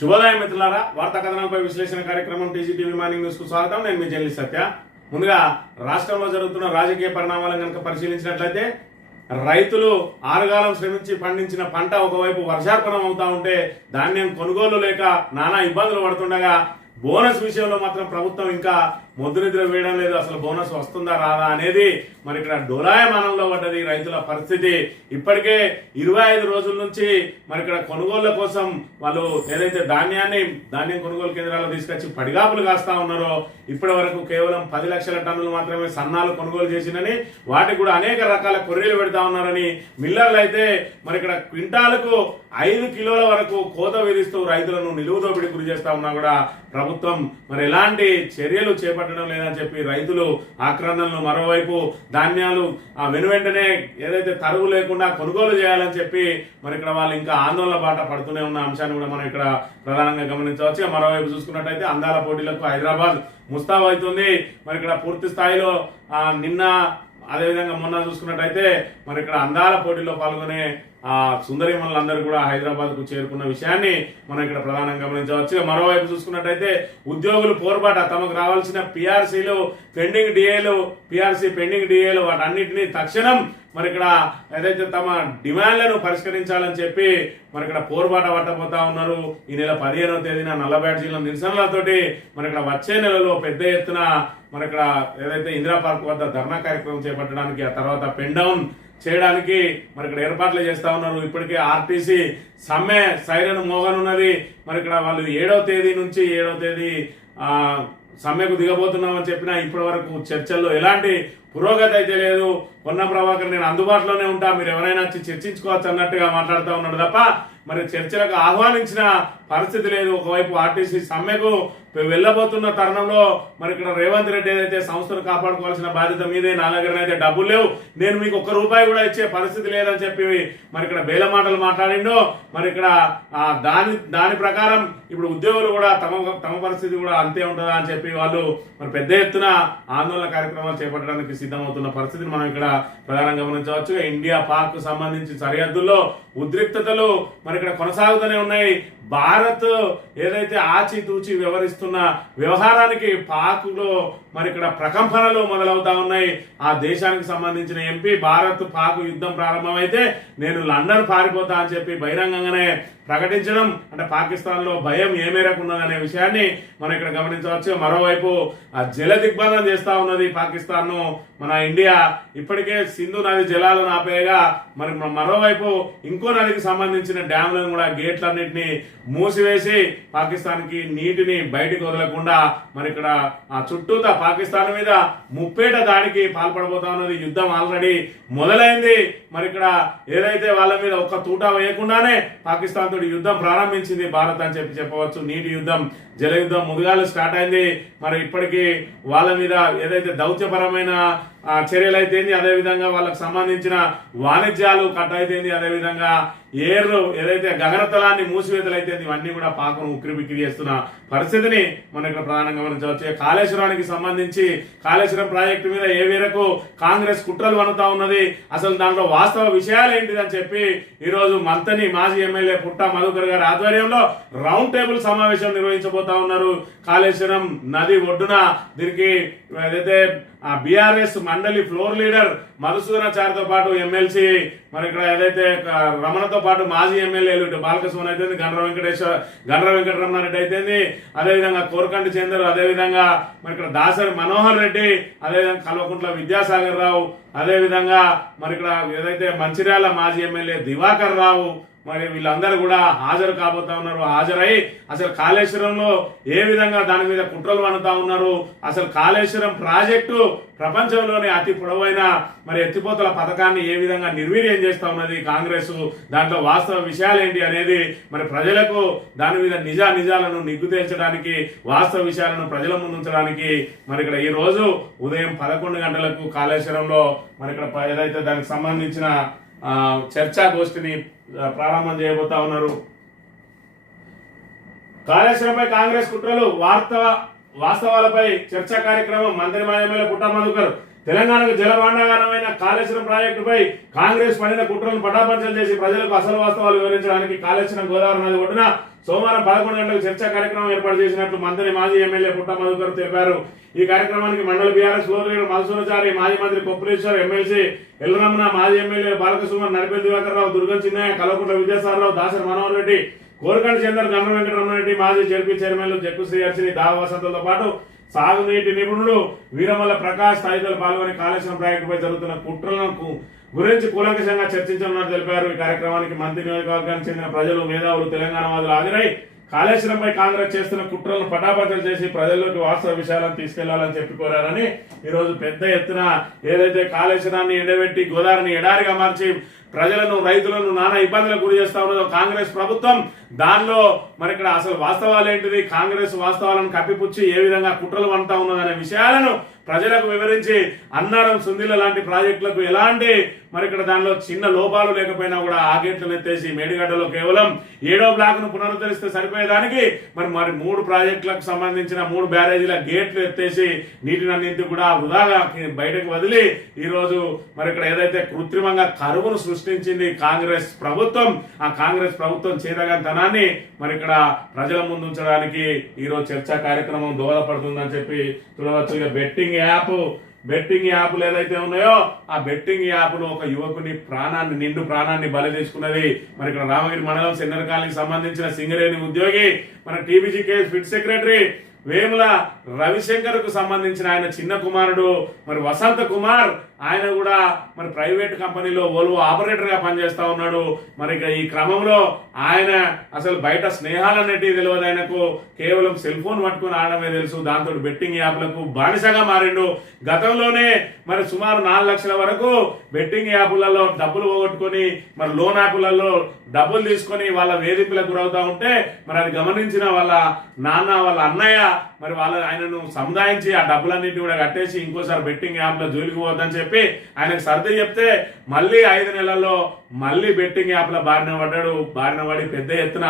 శుభోదయం మిత్రులారా, వార్తా కథనాలపై విశ్లేషణ కార్యక్రమం టీజీటీవీ మార్నింగ్ న్యూస్ కు స్వాగతం. నేను మీ జర్నలిస్ట్ సత్య. ముందుగా రాష్ట్రంలో జరుగుతున్న రాజకీయ పరిణామాలను కనుక పరిశీలించినట్లయితే రైతులు ఆరుగాలం శ్రమించి పండించిన పంట ఒకవైపు వర్షార్పణం అవుతా ఉంటే ధాన్యం కొనుగోలు లేక నానా ఇబ్బందులు పడుతుండగా బోనస్ విషయంలో మాత్రం ప్రభుత్వం ఇంకా మొద్దు నిద్ర వేయడం లేదు. అసలు బోనస్ వస్తుందా రాదా అనేది మరి ఇక్కడ డోలాయమానంలో పడ్డది రైతుల పరిస్థితి. ఇప్పటికే 25 రోజుల నుంచి మరి ఇక్కడ కొనుగోళ్ల కోసం వాళ్ళు ఏదైతే ధాన్యం కొనుగోలు కేంద్రాల్లో తీసుకొచ్చి పడిగాపులు కాస్తా ఉన్నారో ఇప్పటి వరకు కేవలం 10 లక్షల టన్నులు మాత్రమే సన్నాలు కొనుగోలు చేసిందని, వాటికి కూడా అనేక రకాల కొర్రీలు పెడతా ఉన్నారని మిల్లర్లు అయితే మరి ఇక్కడ క్వింటాలకు 5 కిలోల వరకు కోత విధిస్తూ రైతులను నిలువు దోపిడీ గురి చేస్తా ఉన్నా కూడా ప్రభుత్వం మరి ఎలాంటి చర్యలు చేపట్టడం లేదని చెప్పి రైతులు ఆక్రందనలు, మరోవైపు ధాన్యాలు వెనువెంటనే ఏదైతే తరుగు లేకుండా కొనుగోలు చేయాలని చెప్పి మరి ఇక్కడ వాళ్ళు ఇంకా ఆందోళన బాట పడుతూనే ఉన్న అంశాన్ని కూడా మనం ఇక్కడ ప్రధానంగా గమనించవచ్చు. మరోవైపు చూసుకున్నట్టయితే అందాల పోటీలకు హైదరాబాద్ ముస్తాబు అవుతుంది. మరి ఇక్కడ పూర్తి స్థాయిలో నిన్న అదేవిధంగా మొన్న చూసుకున్నట్టయితే మరి ఇక్కడ అందాల పోటీలో పాల్గొనే సుందరిమణులందరూ కూడా హైదరాబాద్ కు చేరుకున్న విషయాన్ని మనం ఇక్కడ ప్రధానంగా గమనించవచ్చు. మరోవైపు చూసుకున్నట్టయితే ఉద్యోగులు పోరుబాట, తమకు రావాల్సిన పిఆర్సీ పెండింగ్ డిఏలు వాటన్నిటినీ తక్షణం మరి ఇక్కడ ఏదైతే తమ డిమాండ్లను పరిష్కరించాలని చెప్పి మరి ఇక్కడ పోరుబాట పట్టబోతా ఉన్నారు. ఈ నెల 15వ తేదీన నల్ల బ్యాడ్జీల నిరసనలతోటి మరి ఇక్కడ వచ్చే నెలలో పెద్ద ఎత్తున మరి ఇక్కడ ఏదైతే ఇందిరా పార్క్ వద్ద ధర్నా కార్యక్రమం చేపట్టడానికి, ఆ తర్వాత పెన్ డౌన్ చేయడానికి మరి ఇక్కడ ఏర్పాట్లు చేస్తా ఉన్నారు. ఇప్పటికే ఆర్టీసీ సమ్మె సైరన్ మోగనున్నది. మరి ఇక్కడ వాళ్ళు 7వ తేదీ నుంచి 7వ తేదీ సమ్మెకు దిగబోతున్నామని చెప్పినా ఇప్పటి వరకు చర్చల్లో ఎలాంటి పురోగతి అయితే లేదు. పొన్నం ప్రభాకర్ నేను అందుబాటులోనే ఉంటా, మీరు ఎవరైనా వచ్చి చర్చించుకోవచ్చు అన్నట్టుగా మాట్లాడుతూ ఉన్నాడు తప్ప మరి చర్చలకు ఆహ్వానించిన పరిస్థితి లేదు. ఒకవైపు ఆర్టీసీ సమ్మెకు వెళ్ళబోతున్న తరుణంలో మరి ఇక్కడ రేవంత్ రెడ్డి ఏదైతే సంస్థను కాపాడుకోవాల్సిన బాధ్యత మీదే, నా దగ్గర అయితే డబ్బులు లేవు, నేను మీకు ₹1 కూడా ఇచ్చే పరిస్థితి లేదని చెప్పి మరి ఇక్కడ బేల మాటలు మాట్లాడిండో మరి ఇక్కడ దాని ప్రకారం ఇప్పుడు ఉద్యోగులు కూడా తమ పరిస్థితి కూడా అంతే ఉంటుందా అని చెప్పి వాళ్ళు మరి పెద్ద ఎత్తున ఆందోళన కార్యక్రమాలు చేపట్టడానికి సిద్ధమవుతున్న పరిస్థితిని మనం ఇక్కడ ప్రధానంగా గమనించవచ్చు. ఇండియా పాక్ సంబంధించి సరిహద్దుల్లో ఉద్రిక్తతలు మరి ఇక్కడ కొనసాగుతూనే ఉన్నాయి. భారత్ ఏదైతే ఆచితూచి వ్యవహరిస్తున్న వ్యవహారానికి పాక్లో మరి ఇక్కడ ప్రకంపనలు మొదలవుతా ఉన్నాయి. ఆ దేశానికి సంబంధించిన ఎంపీ భారత్ పాక్ యుద్ధం ప్రారంభమైతే నేను లండన్ పారిపోతా అని చెప్పి బహిరంగంగానే ప్రకటించడం అంటే పాకిస్తాన్ లో భయం ఏ మేరకు ఉన్నదనే విషయాన్ని మనం ఇక్కడ గమనించవచ్చు. మరోవైపు జల దిగ్బంధం చేస్తా ఉన్నది పాకిస్తాన్ ను మన ఇండియా. ఇప్పటికే సింధు నది జలాలను ఆపేయగా మరి మరోవైపు ఇంకో నదికి సంబంధించిన డ్యామ్లను కూడా గేట్లన్నింటినీ మూసివేసి పాకిస్తాన్ కి నీటిని బయటకు వదలకుండా మరి ఇక్కడ ఆ చుట్టూతా పాకిస్తాన్ మీద ముప్పేట దాడికి పాల్పడబోతా ఉన్నది. యుద్ధం ఆల్రెడీ మొదలైంది. మరి ఇక్కడ ఏదైతే వాళ్ళ మీద ఒక్క తూట వేయకుండానే పాకిస్తాన్ తోటి యుద్ధం ప్రారంభించింది భారత్ అని చెప్పవచ్చు. నీటి యుద్ధం, జల యుద్ధం ముందుగాలు స్టార్ట్ అయింది. మరి ఇప్పటికీ వాళ్ళ మీద ఏదైతే దౌత్యపరమైన చర్యలు అయితేంది, అదేవిధంగా వాళ్ళకు సంబంధించిన వాణిజ్యాలు కట్ అయితేంది, అదేవిధంగా ఎయిర్ ఏదైతే గగనతలాన్ని మూసివేతలు అయితే ఇవన్నీ కూడా పాకను ఉక్కిరిబిక్కిరి చేస్తున్న పరిస్థితిని మనం ఇక్కడ ప్రధానంగా గమనించవచ్చు. కాళేశ్వరానికి సంబంధించి కాళేశ్వరం ప్రాజెక్టు మీద ఏ మేరకు కాంగ్రెస్ కుట్రలు వనుతా ఉన్నది, అసలు దాంట్లో వాస్తవ విషయాలు ఏంటిదని చెప్పి ఈ రోజు మంతని మాజీ ఎమ్మెల్యే పుట్టా మధుకర్ గారి ఆధ్వర్యంలో రౌండ్ టేబుల్ సమావేశం నిర్వహించబోతా ఉన్నారు. కాళేశ్వరం నది ఒడ్డున దీనికి ఏదైతే బీఆర్ఎస్ మండలి ఫ్లోర్ లీడర్ మధుసూదనాచారితో పాటు ఎమ్మెల్సీ మరి ఇక్కడ ఏదైతే రమణతో పాటు మాజీ ఎమ్మెల్యేలు ఇటు బాలకృష్ణ అయితే గండ్ర వెంకటరమణారెడ్డి అయితే, అదేవిధంగా కోరకంటి చందర్, అదేవిధంగా మరి ఇక్కడ దాసరి మనోహర్ రెడ్డి, అదేవిధంగా కల్వకుంట్ల విద్యాసాగర్ రావు, అదేవిధంగా మరి ఇక్కడ ఏదైతే మంచిర్యాల మాజీ ఎమ్మెల్యే దివాకర్ రావు మరి వీళ్ళందరూ కూడా హాజరు కాబోతా ఉన్నారు. హాజరై అసలు కాళేశ్వరంలో ఏ విధంగా దాని మీద కుట్రలు వనుతా ఉన్నారు, అసలు కాళేశ్వరం ప్రాజెక్టు ప్రపంచంలోనే అతి పొడవైన మరి ఎత్తిపోతల పథకాన్ని ఏ విధంగా నిర్వీర్యం చేస్తా ఉన్నది కాంగ్రెస్, దాంట్లో వాస్తవ విషయాలు ఏంటి అనేది మరి ప్రజలకు దాని మీద నిజాలను నిగ్గు తేల్చడానికి, వాస్తవ విషయాలను ప్రజల ముందు ఉంచడానికి మరి ఇక్కడ ఈ రోజు ఉదయం 11 గంటలకు కాళేశ్వరంలో మరి ఇక్కడ ఏదైతే దానికి సంబంధించిన చర్చా గోష్ఠిని ప్రారంభం చేయబోతా ఉన్నారు. కాళేశ్వరంపై కాంగ్రెస్ కుట్రలు, వాస్తవాలపై చర్చా కార్యక్రమం. మంత్రి ఎమ్మెల్యే పుట్టా మధుకర్ తెలంగాణకు జల భాండాగారమైన కాళేశ్వరం ప్రాజెక్టుపై కాంగ్రెస్ పడిన కుట్రలను పటాపంచలు చేసి ప్రజలకు అసలు వాస్తవాలు వివరించడానికి కాళేశ్వరం గోదావరి నది ఒడ్డున సోమవారం 11 గంటలకు చర్చా కార్యక్రమం ఏర్పాటు చేసినట్లు మంత్రి మాజీ ఎమ్మెల్యే పుట్ట మధుకర్ తెలిపారు. ఈ కార్యక్రమానికి మండల బీఆర్ఎస్ ఫ్లోర్ లీడర్ మధుసూరాచారి, మాజీ మంత్రి కొప్పులేశ్వర్, ఎమ్మెల్సీ ఎల్రమణ, మాజీ ఎమ్మెల్యే బాలకృష్ణ, నడిపేల్ దివాకర్ రావు, దుర్గం చిన్నయ్య, కల్వకుంట్ల విద్యాసాగరరావు, దాసరి మనోహర్ రెడ్డి, కోరకండ చందర్, గండ్ర వెంకటరమణరెడ్డి, మాజీ జడ్పీ చైర్మన్లు జక్కు శ్రీహర్షిని, దావ వసంతలతో పాటు సాగునీటి నిపుణుడు వీరమల్ల ప్రకాష్ తదితరులు పాల్గొని కాళేశ్వరం ప్రాజెక్టుపై జరుగుతున్న కుట్రలను గురించి కూలంకషంగా చర్చించనున్నట్టు తెలిపారు. ఈ కార్యక్రమానికి మంత్రి నియోజకవర్గానికి చెందిన ప్రజలు, మేధావులు, తెలంగాణ వాదులు హాజరై కాళేశ్వరంపై కాంగ్రెస్ చేస్తున్న కుట్రలను పటాపంచలు చేసి ప్రజల్లోకి వాస్తవ విషయాలను తీసుకెళ్లాలని చెప్పి కోరారని ఈ రోజు పెద్ద ఎత్తున ఏదైతే కాళేశ్వరాన్ని ఎండబెట్టి గోదావరిని ఎడారిగా మార్చి ప్రజలను, రైతులను నానా ఇబ్బందులకు గురి చేస్తా ఉన్నదో కాంగ్రెస్ ప్రభుత్వం, దానిలో మరి ఇక్కడ అసలు వాస్తవాలు ఏంటిది, కాంగ్రెస్ వాస్తవాలను కప్పిపుచ్చి ఏ విధంగా కుట్రలు వంటా ఉన్నదనే విషయాలను ప్రజలకు వివరించి అన్నారం, సుందిల లాంటి ప్రాజెక్టులకు ఎలాంటి మరి ఇక్కడ దానిలో చిన్న లోపాలు లేకపోయినా కూడా ఆ గేట్లను ఎత్తేసి మేడిగడ్డలో కేవలం 7వ బ్లాక్ ను పునరుద్ధరిస్తే సరిపోయేదానికి మరి 3 ప్రాజెక్టులకు సంబంధించిన 3 బ్యారేజీల గేట్లు ఎత్తేసి నీటినన్నింటి కూడా వృధాగా బయటకు వదిలి ఈ రోజు మరి ఇక్కడ ఏదైతే కృత్రిమంగా కరువును సృష్టించింది కాంగ్రెస్ ప్రభుత్వం, ఆ కాంగ్రెస్ ప్రభుత్వం చేతగానితనాన్ని మరి ఇక్కడ ప్రజల ముందు ఉంచడానికి ఈ రోజు చర్చా కార్యక్రమం దోహదపడుతుందని చెప్పి చూడవచ్చు. ఇక బెట్టింగ్ యాప్లు ఏదైతే ఉన్నాయో ఆ బెట్టింగ్ యాప్లు ఒక యువకుని నిండు ప్రాణాన్ని బలి తీసుకున్నది. మరి ఇక్కడ రామగిరి మండలం సెన్నర్ కాలనీకి సంబంధించిన సింగరేణి ఉద్యోగి, మన TBG case fit secretary Vemula Ravishankar కు సంబంధించిన ఆయన చిన్న కుమారుడు మరి వసంత కుమార్, ఆయన కూడా మరి ప్రైవేట్ కంపెనీలో ఓల్వో ఆపరేటర్ గా పనిచేస్తా ఉన్నాడు. మరి ఈ క్రమంలో ఆయన అసలు బయట స్నేహాలన్నిటి తెలియదు, ఆయనకు కేవలం సెల్ ఫోన్ పట్టుకుని ఆడమే తెలుసు. దాంతో బెట్టింగ్ యాప్లకు బానిసగా మారిండు. గతంలోనే మరి సుమారు 4 లక్షల వరకు బెట్టింగ్ యాప్లలో డబ్బులు పోగొట్టుకొని మరి లోన్ యాప్లలో డబ్బులు తీసుకొని వాళ్ళ వేధింపులకు గురవుతా ఉంటే మరి అది గమనించిన వాళ్ళ నాన్న, వాళ్ళ అన్నయ్య మరి ఆయనను సముదాయించి ఆ డబ్బులన్నింటినీ కూడా కట్టేసి ఇంకోసారి బెట్టింగ్ యాప్ లో జోలికి పోవద్దని చెప్పి ఆయనకు సర్ది చెప్తే మళ్ళీ 5 నెలల్లో మళ్ళీ బెట్టింగ్ యాప్ల బారిన పడి పెద్ద ఎత్తున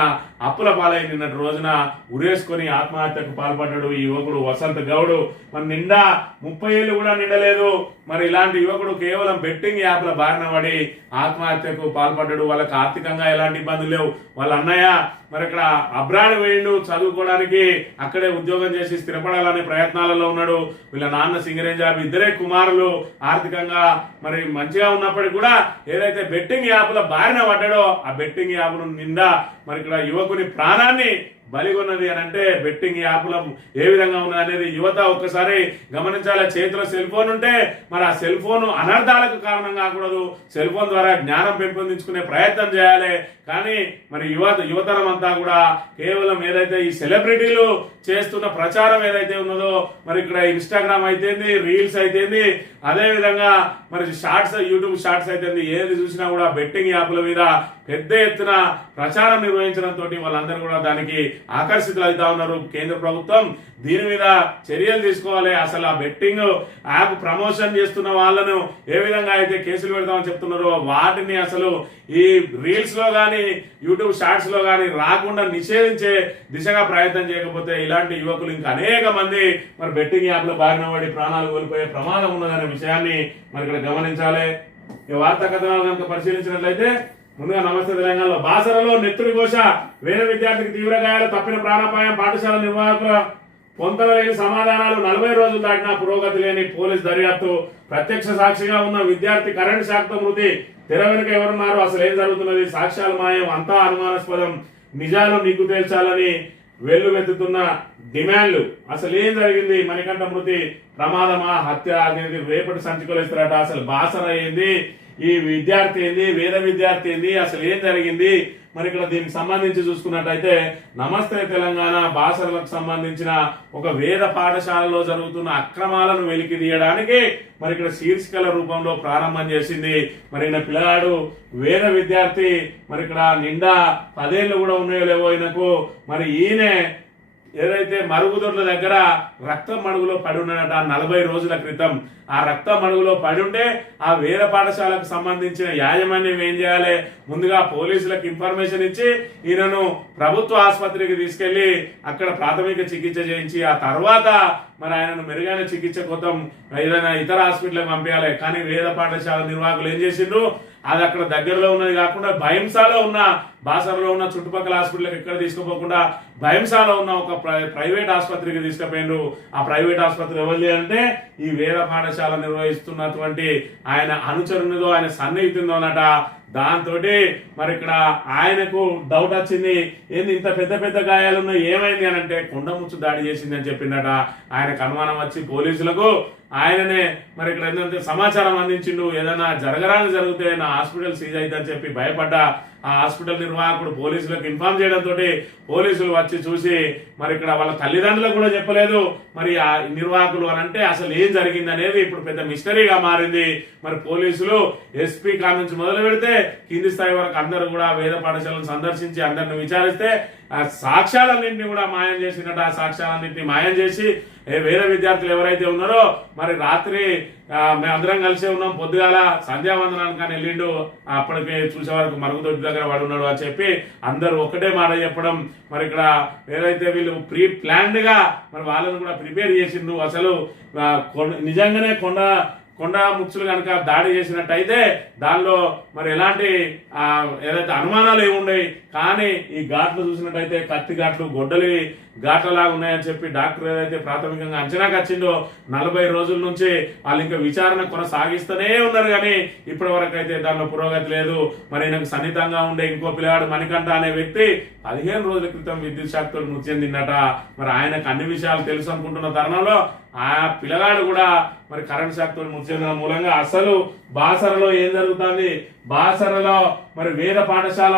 అప్పుల పాలై నిన్నటి రోజున ఉరేసుకొని ఆత్మహత్యకు పాల్పడ్డాడు ఈ యువకుడు వసంత్ గౌడ్. మరి నిండా 30 ఏళ్ళు కూడా నిండలేదు. మరి ఇలాంటి యువకుడు కేవలం బెట్టింగ్ యాప్ల బారిన పడి ఆత్మహత్యకు పాల్పడ్డాడు. వాళ్ళకి ఆర్థికంగా ఎలాంటి ఇబ్బందులు లేవు. వాళ్ళ అన్నయ్య మరి ఇక్కడ అబ్రాడ్ వేయండు చదువుకోవడానికి, అక్కడే ఉద్యోగం చేసి స్థిరపడాలనే ప్రయత్నాలలో ఉన్నాడు. వీళ్ళ నాన్న సింగరేణి జాబ్, ఇద్దరే కుమారులు ఆర్థికంగా మరి మంచిగా ఉన్నప్పటికీ కూడా ఏదైతే బెట్టింగ్ యాప్ల బారిన పడ్డాడో ఆ బెట్టింగ్ యాప్ను నిండా మరి ఇక్కడ యువకుని ప్రాణాన్ని బలిగొన్నది అని అంటే బెట్టింగ్ యాప్ల ఏ విధంగా ఉన్నది అనేది యువత ఒక్కసారి గమనించాలి. చేతిలో సెల్ ఫోన్ ఉంటే మరి ఆ సెల్ ఫోన్ అనర్థాలకు కారణం కాకూడదు. సెల్ ఫోన్ ద్వారా జ్ఞానం పెంపొందించుకునే ప్రయత్నం చేయాలి. కానీ మరి యువతరం అంతా కూడా కేవలం ఏదైతే ఈ సెలబ్రిటీలు చేస్తున్న ప్రచారం ఏదైతే ఉన్నదో మరి ఇక్కడ ఇన్స్టాగ్రామ్ అయితేంది, రీల్స్ అయితేంది, అదే విధంగా మరి యూట్యూబ్ షార్ట్స్ అయితేంది, ఏది చూసినా కూడా బెట్టింగ్ యాప్ల మీద పెద్ద ఎత్తున ప్రచారం నిర్వహించడంతో వాళ్ళందరూ కూడా దానికి ఆకర్షితులు అవుతా ఉన్నారు. కేంద్ర ప్రభుత్వం దీని మీద చర్యలు తీసుకోవాలి. అసలు ఆ బెట్టింగ్ యాప్ ప్రమోషన్ చేస్తున్న వాళ్ళను ఏ విధంగా అయితే కేసులు పెడతామని చెప్తున్నారో వాటిని అసలు ఈ రీల్స్ లో గానీ యూట్యూబ్ షార్ట్స్ లో గానీ రాకుండా నిషేధించే దిశగా ప్రయత్నం చేయకపోతే ఇలాంటి యువకులు ఇంకా అనేక మంది మరి బెట్టింగ్ యాప్ లో బారిన పడి ప్రాణాలు కోల్పోయే ప్రమాదం ఉన్నదనే విషయాన్ని మరి ఇక్కడ గమనించాలి. ఈ వార్తా కథనాలు కనుక పరిశీలించినట్లయితే ముందుగా నమస్తే తెలంగాణలో బాసరలో నెత్తుడి ఘోష, వేద విద్యార్థికి తీవ్ర గాయాలు, తప్పిన ప్రాణాపాయం, పాఠశాల నిర్వాహకుల పొంతలేని సమాధానాలు, 40 రోజులు దాటినా పురోగతి లేని పోలీస్ దర్యాప్తు, ప్రత్యక్ష సాక్షిగా ఉన్న విద్యార్థి కరెంట్ షాక్ తో మృతి, తెర వెనుక ఎవరున్నారు, అసలు ఏం జరుగుతున్నది, సాక్ష్యాల మాయం, అంతా అనుమానాస్పదం, నిజాలు నిగ్గు తేల్చాలని వెల్లువెత్తుతున్న డిమాండ్లు, అసలు ఏం జరిగింది, మణికంఠ మృతి ప్రమాదమా, హత్య అనేది రేపటి సంచికలు ఇస్తారట. అసలు బాసర ఏంది, ఈ విద్యార్థి ఏంది, వేద విద్యార్థి ఏంది, అసలు ఏం జరిగింది, మరి ఇక్కడ దీనికి సంబంధించి చూసుకున్నట్టయితే నమస్తే తెలంగాణ బాసరలకు సంబంధించిన ఒక వేద పాఠశాలలో జరుగుతున్న అక్రమాలను వెలికి తీయడానికి మరి ఇక్కడ శీర్షికల రూపంలో ప్రారంభం చేసింది. మరి ఈయన పిల్లగాడు వేద విద్యార్థి, మరి ఇక్కడ నిండా 10 ఏళ్ళు కూడా ఉన్నాయో లేవో ఈయనకు. మరి ఈయనే ఏదైతే మరుగుదొడ్ల దగ్గర రక్తం మడుగులో పడి ఉన్నాడట 40 రోజుల క్రితం. ఆ రక్త మడుగులో పడి ఉంటే ఆ వేద పాఠశాలకు సంబంధించిన యాజమాన్యం ఏం చేయాలి, ముందుగా పోలీసులకు ఇన్ఫర్మేషన్ ఇచ్చి ఈయనను ప్రభుత్వ ఆసుపత్రికి తీసుకెళ్లి అక్కడ ప్రాథమిక చికిత్స చేయించి ఆ తర్వాత మరి ఆయనను మెరుగైన చికిత్స కోసం ఏదైనా ఇతర హాస్పిటల్కి పంపించాలి. కానీ వేద పాఠశాల నిర్వాహకులు ఏం చేసిండ్రు, అది అక్కడ దగ్గరలో ఉన్నది కాకుండా భయంసాలో ఉన్న బాసరలో ఉన్న చుట్టుపక్కల హాస్పిటల్కి ఎక్కడ తీసుకుపోకుండా భయంసాలో ఉన్న ఒక ప్రైవేట్ ఆసుపత్రికి తీసుకుపోయిండ్రు. ఆ ప్రైవేట్ ఆసుపత్రి ఎవరిది అంటే ఈ వేద పాఠశాల నిర్వహిస్తున్నటువంటి ఆయన అనుచరునిదో ఆయన సన్నిహితుందో అన్నట. దాంతో మరి ఇక్కడ ఆయనకు డౌట్ వచ్చింది, ఏంది ఇంత పెద్ద పెద్ద గాయాలు ఉన్నాయి, ఏమైంది అని అంటే కొండముచ్చు దాడి చేసింది అని చెప్పిందట. ఆయనకు అనుమానం వచ్చి పోలీసులకు ఆయననే మరి ఇక్కడ ఏంటంటే సమాచారం అందించిండు, ఏదైనా జరగరాని జరిగితే నా హాస్పిటల్ సీజ్ అయిద్దని చెప్పి భయపడ్డ ఆ హాస్పిటల్ నిర్వాహకుడు పోలీసులకు ఇన్ఫార్మ్ చేయడంతో పోలీసులు వచ్చి చూసి మరి ఇక్కడ వాళ్ళ తల్లిదండ్రులకు కూడా చెప్పలేదు. మరి ఆ నిర్వాహకులు అని అంటే అసలు ఏం జరిగింది అనేది ఇప్పుడు పెద్ద మిస్టరీగా మారింది. మరి పోలీసులు ఎస్పీ కాడ నుంచి మొదలు పెడితే కింది స్థాయి వరకు అందరూ కూడా వేద పాఠశాలను సందర్శించి అందరిని విచారిస్తే ఆ సాక్ష్యాలన్నింటినీ కూడా మాయం చేసినట్టు ఆ సాక్ష్యాలన్నింటినీ మాయం చేసి వేద విద్యార్థులు ఎవరైతే ఉన్నారో మరి రాత్రి మేము అందరం కలిసే ఉన్నాం, పొద్దుగాల సంధ్యావందనానికి కానీ వెళ్ళిండు, అప్పటికే చూసే వరకు మరుగుదొడ్డి దగ్గర వాడు ఉన్నాడు అని చెప్పి అందరూ ఒకటే మాట చెప్పడం. మరి ఇక్కడ ఏదైతే వీళ్ళు ప్రీ ప్లాన్డ్ గా మరి వాళ్ళని కూడా ప్రిపేర్ చేసిండు. అసలు నిజంగానే కొండ ముచ్చులు కనుక దాడి చేసినట్టయితే దానిలో మరి ఎలాంటి ఏదైతే అనుమానాలు ఏముండయి, కానీ ఈ ఘాట్లు చూసినట్టయితే కత్తి ఘాట్లు గొడ్డలి ఘాట్లలాగా ఉన్నాయని చెప్పి డాక్టర్ ఏదైతే ప్రాథమికంగా అంచనాకు వచ్చిందో 40 రోజుల నుంచి వాళ్ళు ఇంకా విచారణ కొనసాగిస్తూనే ఉన్నారు. కానీ ఇప్పటి వరకు అయితే దానిలో పురోగతి లేదు. మరి నాకు సన్నిహితంగా ఉండే ఇంకో పిల్లవాడు మణికంఠ అనే వ్యక్తి 15 రోజుల క్రితం విద్యుత్ షాక్తో మృతి చెందిందట. మరి ఆయనకు అన్ని విషయాలు తెలుసు అనుకుంటున్న తరుణంలో ఆ పిల్లగాడు కూడా మరి కరెంట్ షాక్ తో మృతి చెందిన మూలంగా అసలు బాసరలో ఏం జరుగుతుంది, బాసరలో మరి వేద పాఠశాల